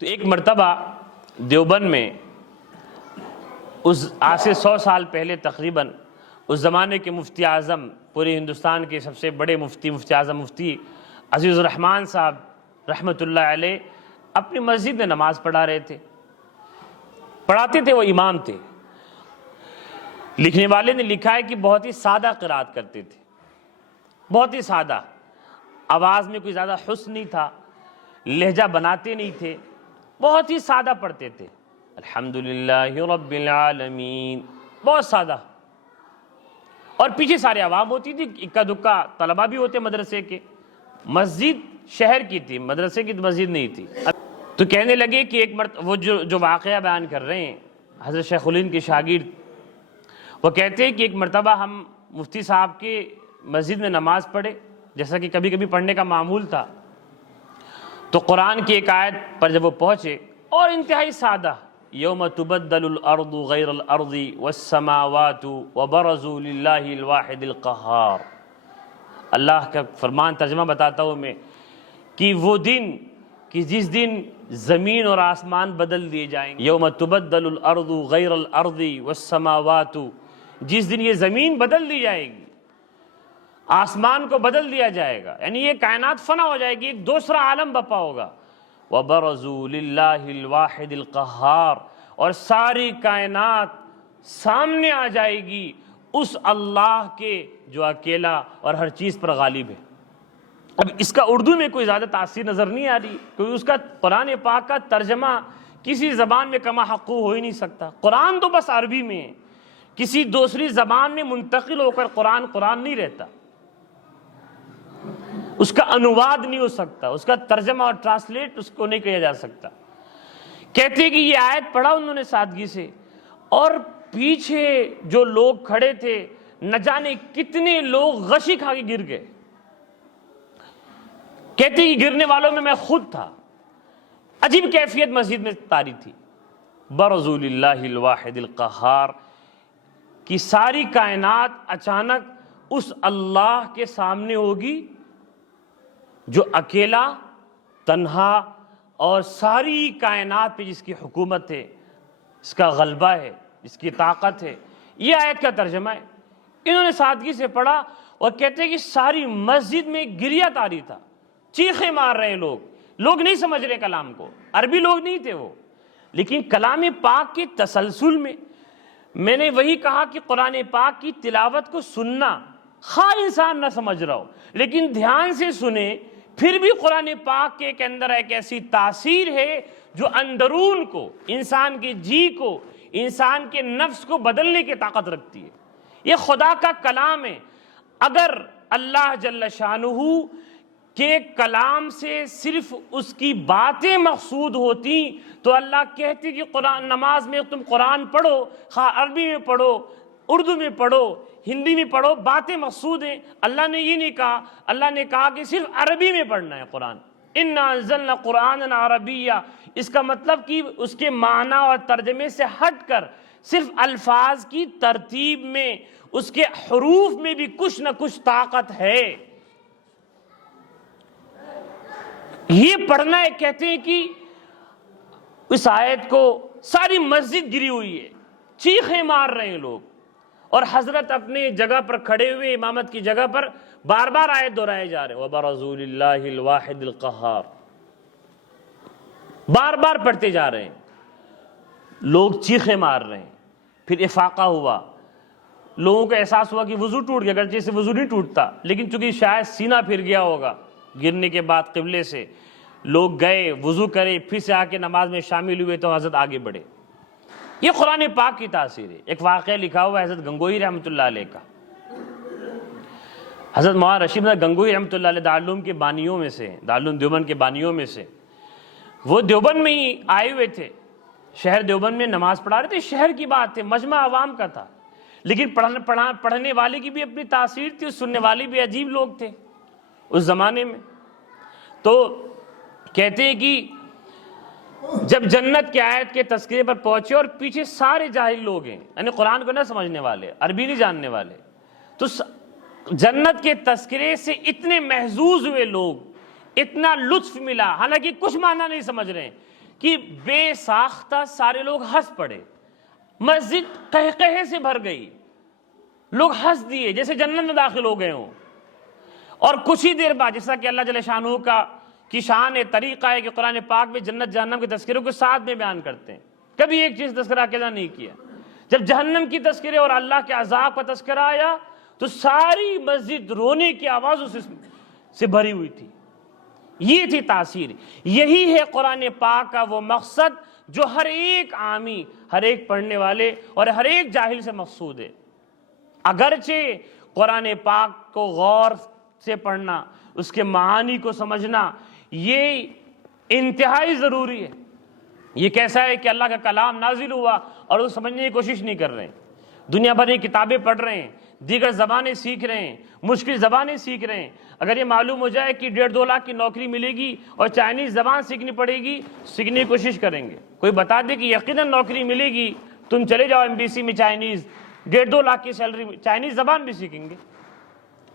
تو ایک مرتبہ دیوبند میں آج سے 100 سال پہلے تقریباً اس زمانے کے مفتی اعظم، پورے ہندوستان کے سب سے بڑے مفتی اعظم مفتی عزیز الرحمن صاحب رحمۃ اللہ علیہ اپنی مسجد میں نماز پڑھا رہے تھے، پڑھاتے تھے، وہ امام تھے۔ لکھنے والے نے لکھا ہے کہ بہت ہی سادہ قرات کرتے تھے، بہت ہی سادہ، آواز میں کوئی زیادہ حسن نہیں تھا، لہجہ بناتے نہیں تھے، بہت ہی سادہ پڑھتے تھے، الحمدللہ رب العالمین، بہت سادہ۔ اور پیچھے سارے عوام ہوتی تھی، اکا دکا طلبہ بھی ہوتے مدرسے کے، مسجد شہر کی تھی، مدرسے کی مسجد نہیں تھی۔ تو کہنے لگے کہ ایک مرتبہ وہ جو واقعہ بیان کر رہے ہیں حضرت شیخ الہند کے شاگرد، وہ کہتے ہیں کہ ایک مرتبہ ہم مفتی صاحب کے مسجد میں نماز پڑھے، جیسا کہ کبھی کبھی پڑھنے کا معمول تھا، تو قرآن کی ایک آیت پر جب وہ پہنچے اور انتہائی سادہ، یوم تبدل الارض غیر الارض والسماوات وبرزوا للہ الواحد القہار، اللہ کا فرمان ترجمہ بتاتا ہوں میں کہ وہ دن کہ جس دن زمین اور آسمان بدل دیے جائیں گے، یوم تبدل الارض غیر الارض والسماوات، جس دن یہ زمین بدل دی جائے گی، آسمان کو بدل دیا جائے گا، یعنی یہ کائنات فنا ہو جائے گی، ایک دوسرا عالم بپا ہوگا، وَبَرَزُوا لِلَّهِ الْوَاحِدِ الْقَهَّارِ، اور ساری کائنات سامنے آ جائے گی اس اللہ کے جو اکیلا اور ہر چیز پر غالب ہے۔ اب اس کا اردو میں کوئی زیادہ تاثیر نظر نہیں آ رہی، کیونکہ اس کا قرآن پاک کا ترجمہ کسی زبان میں کما حقو ہو ہی نہیں سکتا۔ قرآن تو بس عربی میں ہے، کسی دوسری زبان میں منتقل ہو کر قرآن نہیں رہتا، اس کا انواد نہیں ہو سکتا، اس کا ترجمہ اور ٹرانسلیٹ اس کو نہیں کیا جا سکتا۔ کہتے ہیں کہ یہ آیت پڑھا انہوں نے سادگی سے، اور پیچھے جو لوگ کھڑے تھے نہ جانے کتنے لوگ غشی کھا کے گر گئے۔ کہتے ہیں کہ گرنے والوں میں خود تھا، عجیب کیفیت مسجد میں طاری تھی۔ برزوا للہ الواحد القہار، کہ ساری کائنات اچانک اس اللہ کے سامنے ہوگی جو اکیلا، تنہا، اور ساری کائنات پہ جس کی حکومت ہے، اس کا غلبہ ہے، اس کی طاقت ہے۔ یہ آیت کا ترجمہ ہے، انہوں نے سادگی سے پڑھا، اور کہتے ہیں کہ ساری مسجد میں گریہ طاری تھا، چیخیں مار رہے لوگ نہیں سمجھ رہے کلام کو، عربی لوگ نہیں تھے وہ، لیکن کلام پاک کے تسلسل میں نے وہی کہا کہ قرآن پاک کی تلاوت کو سننا، خواہ انسان نہ سمجھ رہا ہو لیکن دھیان سے سنے، پھر بھی قرآن پاک کے اندر ایک ایسی تاثیر ہے جو اندرون کو، انسان کے جی کو، انسان کے نفس کو بدلنے کی طاقت رکھتی ہے۔ یہ خدا کا کلام ہے۔ اگر اللہ جل شانہ کے کلام سے صرف اس کی باتیں مقصود ہوتی تو اللہ کہتی کہ قرآن نماز میں تم قرآن پڑھو، خواہ عربی میں پڑھو، اردو میں پڑھو، ہندی میں پڑھو، باتیں مقصود ہیں۔ اللہ نے یہ نہیں کہا، اللہ نے کہا کہ صرف عربی میں پڑھنا ہے قرآن، اِنَّا أَنزَلْنَا قُرْآنًا عَرَبِيًّا۔ اس کا مطلب کہ اس کے معنی اور ترجمے سے ہٹ کر صرف الفاظ کی ترتیب میں، اس کے حروف میں بھی کچھ نہ کچھ طاقت ہے۔ یہ پڑھنا ہے، کہتے ہیں کہ اس آیت کو ساری مسجد گری ہوئی ہے، چیخیں مار رہے ہیں لوگ، اور حضرت اپنے جگہ پر کھڑے ہوئے امامت کی جگہ پر بار بار آیت دہرائے جا رہے ہیں، وَبَرَزُوا لِلَّهِ الْوَاحِدِ الْقَهَّارِ، بار بار پڑھتے جا رہے ہیں، لوگ چیخیں مار رہے ہیں۔ پھر افاقہ ہوا، لوگوں کا احساس ہوا کہ وضو ٹوٹ گیا، اگرچہ سے وضو نہیں ٹوٹتا لیکن چونکہ شاید سینہ پھر گیا ہوگا گرنے کے بعد قبلے سے، لوگ گئے وضو کرے، پھر سے آ کے نماز میں شامل ہوئے تو حضرت آگے بڑھے۔ یہ قرآن پاک کی تاثیر ہے۔ ایک واقعہ لکھا ہوا ہے حضرت گنگوہی رحمۃ اللہ علیہ کا، حضرت مولانا رشید گنگوہی رحمۃ اللہ علیہ دارالعلوم کے بانیوں میں سے، دارالعلوم دیوبند کے بانیوں میں سے، وہ دیوبند میں ہی آئے ہوئے تھے، شہر دیوبند میں نماز پڑھا رہے تھے، شہر کی بات تھی، مجمع عوام کا تھا، لیکن پڑھنے والے کی بھی اپنی تاثیر تھی، سننے والے بھی عجیب لوگ تھے اس زمانے میں۔ تو کہتے ہیں کہ جب جنت کی آیت کے تذکرے پر پہنچے اور پیچھے سارے جاہل لوگ ہیں، یعنی قرآن کو نہ سمجھنے والے، عربی نہیں جاننے والے، تو جنت کے تذکرے سے اتنے محظوظ ہوئے لوگ، اتنا لطف ملا، حالانکہ کچھ معنی نہیں سمجھ رہے ہیں، کہ بے ساختہ سارے لوگ ہنس پڑے، مسجد قہقہے سے بھر گئی، لوگ ہنس دیے جیسے جنت میں داخل ہو گئے ہوں۔ اور کچھ ہی دیر بعد، جیسا کہ اللہ جل شانہ کی شان طریقہ ہے کہ قرآن پاک میں جنت جہنم کے تذکروں کو ساتھ میں بیان کرتے ہیں، کبھی ایک چیز تذکرہ اکیلا نہیں کیا۔ جب جہنم کی تذکرے اور اللہ کے عذاب کا تذکرہ آیا تو ساری مسجد رونے کی آوازوں سے بھری ہوئی تھی۔ یہ تھی تاثیر۔ یہی ہے قرآن پاک کا وہ مقصد جو ہر ایک عامی، ہر ایک پڑھنے والے اور ہر ایک جاہل سے مقصود ہے۔ اگرچہ قرآن پاک کو غور سے پڑھنا، اس کے معانی کو سمجھنا یہ انتہائی ضروری ہے۔ یہ کیسا ہے کہ اللہ کا کلام نازل ہوا اور اس کو سمجھنے کی کوشش نہیں کر رہے ہیں، دنیا بھر کی کتابیں پڑھ رہے ہیں، دیگر زبانیں سیکھ رہے ہیں، مشکل زبانیں سیکھ رہے ہیں۔ اگر یہ معلوم ہو جائے کہ 1.5-2 لاکھ کی نوکری ملے گی اور چائنیز زبان سیکھنی پڑے گی، سیکھنے کی کوشش کریں گے۔ کوئی بتا دے کہ یقیناً نوکری ملے گی، تم چلے جاؤ ایمبیسی میں، چائنیز 1.5-2 لاکھ کی سیلری میں، چائنیز زبان بھی سیکھیں گے۔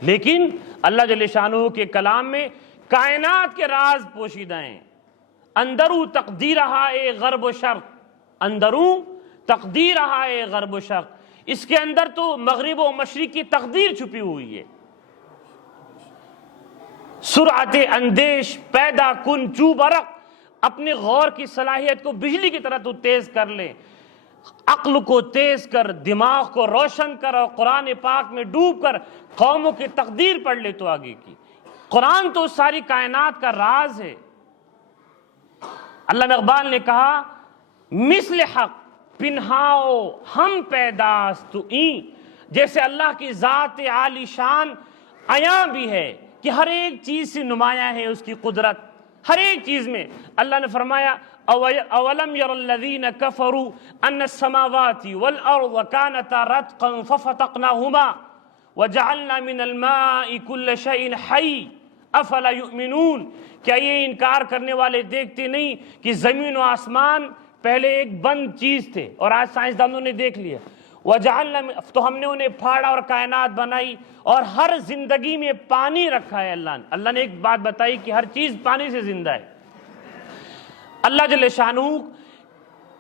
لیکن اللہ جل شانہ کے کلام میں کائنات کے راز پوشیدہ ہیں۔ اندرو تقدیرہا اے غرب و شرق، اندرو تقدیرہا اے غرب و شرق، اس کے اندر تو مغرب و مشرق کی تقدیر چھپی ہوئی ہے۔ سرعت اندیش پیدا کن چوب برق، اپنے غور کی صلاحیت کو بجلی کی طرح تو تیز کر لے، عقل کو تیز کر، دماغ کو روشن کر، اور قرآن پاک میں ڈوب کر قوموں کی تقدیر پڑھ لے تو آگے کی۔ قرآن تو ساری کائنات کا راز ہے۔ علامہ اقبال نے کہا مثل حق پنہاؤ ہم پیداست این، جیسے اللہ کی ذات عالی شان عیاں بھی ہے کہ ہر ایک چیز سے نمایاں ہے اس کی قدرت، ہر ایک چیز میں۔ اللہ نے فرمایا اولم یر الذین کفروا ان السماوات والارض کانتا رتقا ففتقناہما وجعلنا من الماء کل شیء حی افلا یؤمنون، کیا یہ انکار کرنے والے دیکھتے نہیں کہ زمین و آسمان پہلے ایک بند چیز تھے اور آج سائنسدانوں نے دیکھ لیا، وجعلنا، تو ہم نے انہیں پھاڑا اور کائنات بنائی، اور ہر زندگی میں پانی رکھا ہے۔ اللہ نے ایک بات بتائی کہ ہر چیز پانی سے زندہ ہے۔ اللہ جل شانہ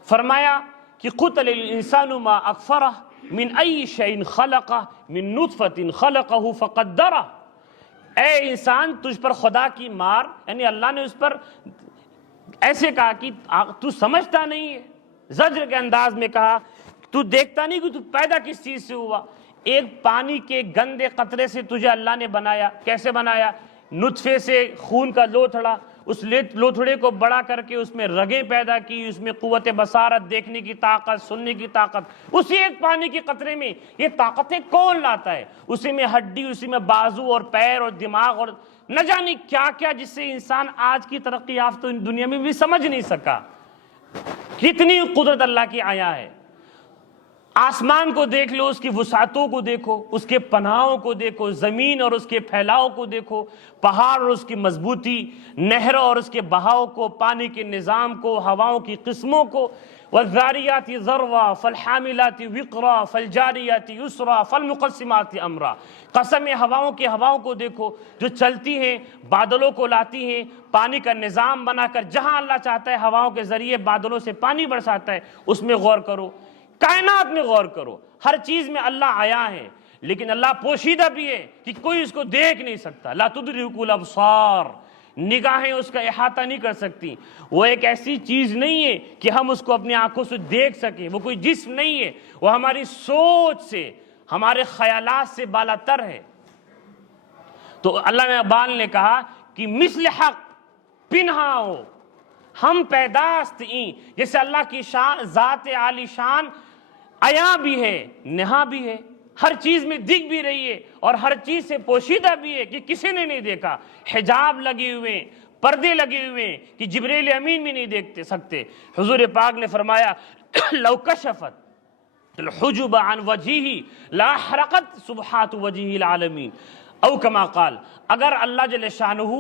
فرمایا کہ قتل الانسان ما اکفرہ من ای شیء خلقہ من نطفۃ خلقہ فقدرہ، اے انسان تجھ پر خدا کی مار، یعنی اللہ نے اس پر ایسے کہا کہ تو سمجھتا نہیں ہے، زجر کے انداز میں کہا تو دیکھتا نہیں کہ تو پیدا کس چیز سے ہوا۔ ایک پانی کے گندے قطرے سے تجھے اللہ نے بنایا، کیسے بنایا؟ نطفے سے خون کا لوتھڑا، اس لوتھڑے کو بڑا کر کے اس میں رگیں پیدا کی، اس میں قوت بصارت، دیکھنے کی طاقت، سننے کی طاقت، اسی ایک پانی کے قطرے میں یہ طاقتیں کون لاتا ہے؟ اسی میں ہڈی، اسی میں بازو اور پیر اور دماغ اور نہ جانے کیا کیا، جس سے انسان آج کی ترقی یافتہ دنیا میں بھی سمجھ نہیں سکا۔ کتنی قدرت اللہ کی عیاں ہے۔ آسمان کو دیکھ لو، اس کی وسعتوں کو دیکھو، اس کے پناہوں کو دیکھو، زمین اور اس کے پھیلاؤ کو دیکھو، پہاڑ اور اس کی مضبوطی، نہروں اور اس کے بہاؤ کو، پانی کے نظام کو، ہواؤں کی قسموں کو، والذاریات ذروا فالحاملات وقرا فالجاریات یسرا فالمقسمات امرا، قسم ہواؤں کی ہواؤں کو دیکھو جو چلتی ہیں، بادلوں کو لاتی ہیں، پانی کا نظام بنا کر جہاں اللہ چاہتا ہے ہواؤں کے ذریعے بادلوں سے پانی برساتا ہے، اس میں غور کرو، کائنات میں غور کرو، ہر چیز میں اللہ عیاں ہے۔ لیکن اللہ پوشیدہ بھی ہے کہ کوئی اس کو دیکھ نہیں سکتا، لا تدرکہ الابصار، نگاہیں اس کا احاطہ نہیں کر سکتی۔ وہ ایک ایسی چیز نہیں ہے کہ ہم اس کو اپنی آنکھوں سے دیکھ سکیں، وہ کوئی جسم نہیں ہے، وہ ہماری سوچ سے، ہمارے خیالات سے بالا تر ہے۔ تو علامہ اقبال نے کہا کہ مثل حق پنہاؤ ہم پیداست این، جیسے اللہ کی شان، ذات عالی شان عیاں بھی ہے، نہاں بھی ہے، ہر چیز میں دکھ بھی رہی ہے اور ہر چیز سے پوشیدہ بھی ہے کہ کسی نے نہیں دیکھا، حجاب لگے ہوئے، پردے لگے ہوئے کہ جبریل امین بھی نہیں دیکھ سکتے۔ حضور پاک نے فرمایا لو کشفت الحجب عن وجهه لاحرقت سبحات وجه العالمین، او کما قال، اگر اللہ جل شانہ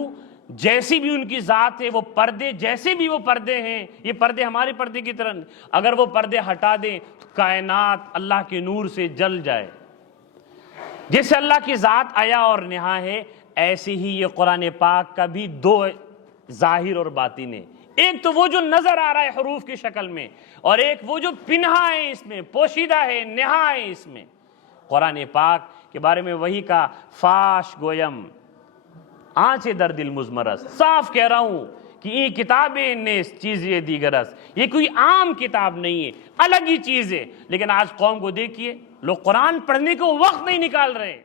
جیسی بھی ان کی ذات ہے، وہ پردے جیسے بھی وہ پردے ہیں، یہ پردے ہمارے پردے کی طرح، اگر وہ پردے ہٹا دیں تو کائنات اللہ کے نور سے جل جائے۔ جیسے اللہ کی ذات عیاں اور نہاں ہے، ایسے ہی یہ قرآن پاک کا بھی دو ظاہر اور باطن ہے۔ ایک تو وہ جو نظر آ رہا ہے حروف کی شکل میں، اور ایک وہ جو پنہا ہے اس میں، پوشیدہ ہے، نہا ہے اس میں۔ قرآن پاک کے بارے میں وہی کا فاش گویم آنچے در دل مزمرس، صاف کہہ رہا ہوں کہ یہ کتابیں نیس چیزیں دیگرس، یہ کوئی عام کتاب نہیں ہے، الگ ہی چیز ہے۔ لیکن آج قوم کو دیکھیے، لوگ قرآن پڑھنے کو وقت نہیں نکال رہے۔